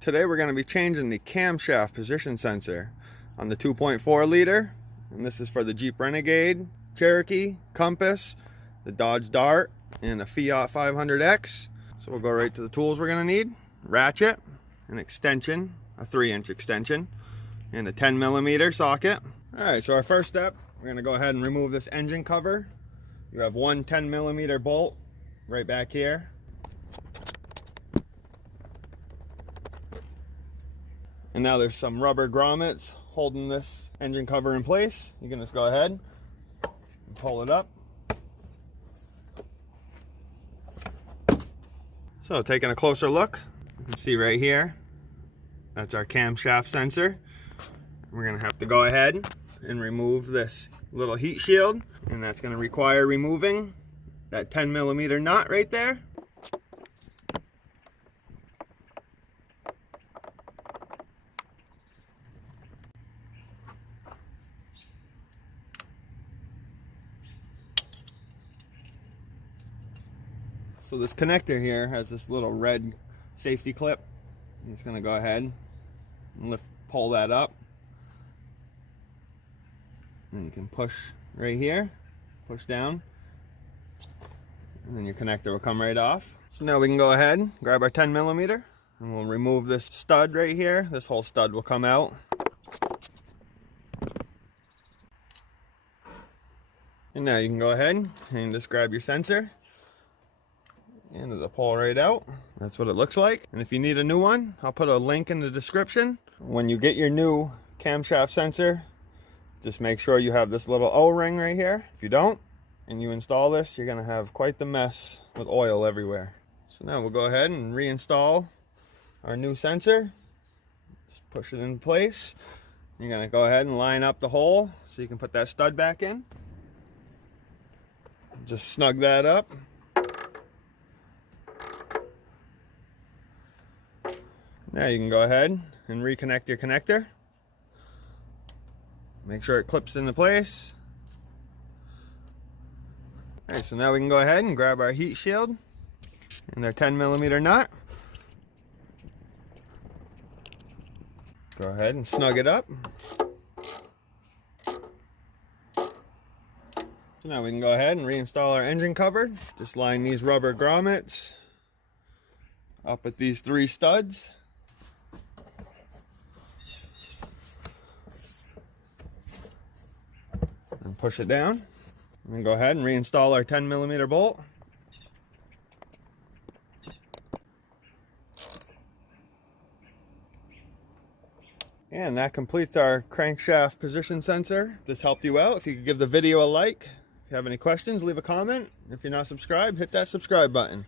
Today we're going to be changing the camshaft position sensor on the 2.4 liter, and this is for the Jeep Renegade, Cherokee, Compass, the Dodge Dart, and a Fiat 500X. So we'll go right to the tools we're going to need. Ratchet, an extension, a 3-inch extension, and a 10mm socket. Alright, so our first step, we're going to go ahead and remove this engine cover. You have one 10mm bolt right back here. And now there's some rubber grommets holding this engine cover in place. You can just go ahead and pull it up. So taking a closer look, you can see right here, that's our camshaft sensor. We're gonna have to go ahead and remove this little heat shield, and that's gonna require removing that 10mm nut right there. So this connector here has this little red safety clip. I'm just gonna go ahead and pull that up. And you can push right here, push down, and then your connector will come right off. So now we can go ahead, grab our 10mm, and we'll remove this stud right here. This whole stud will come out. And now you can go ahead and just grab your sensor. And it'll pull right out. That's what it looks like. And if you need a new one, I'll put a link in the description. When you get your new camshaft sensor, just make sure you have this little O-ring right here. If you don't, and you install this, you're gonna have quite the mess with oil everywhere. So now we'll go ahead and reinstall our new sensor. Just push it in place. You're gonna go ahead and line up the hole so you can put that stud back in. Just snug that up. Now you can go ahead and reconnect your connector. Make sure it clips into place. Alright, so now we can go ahead and grab our heat shield and our 10mm nut. Go ahead and snug it up. So now we can go ahead and reinstall our engine cover. Just line these rubber grommets up at these 3 studs. And push it down, and then go ahead and reinstall our 10mm bolt. And that completes our crankshaft position sensor. If this helped you out, if you could give the video a like. If you have any questions, leave a comment. If you're not subscribed, hit that subscribe button.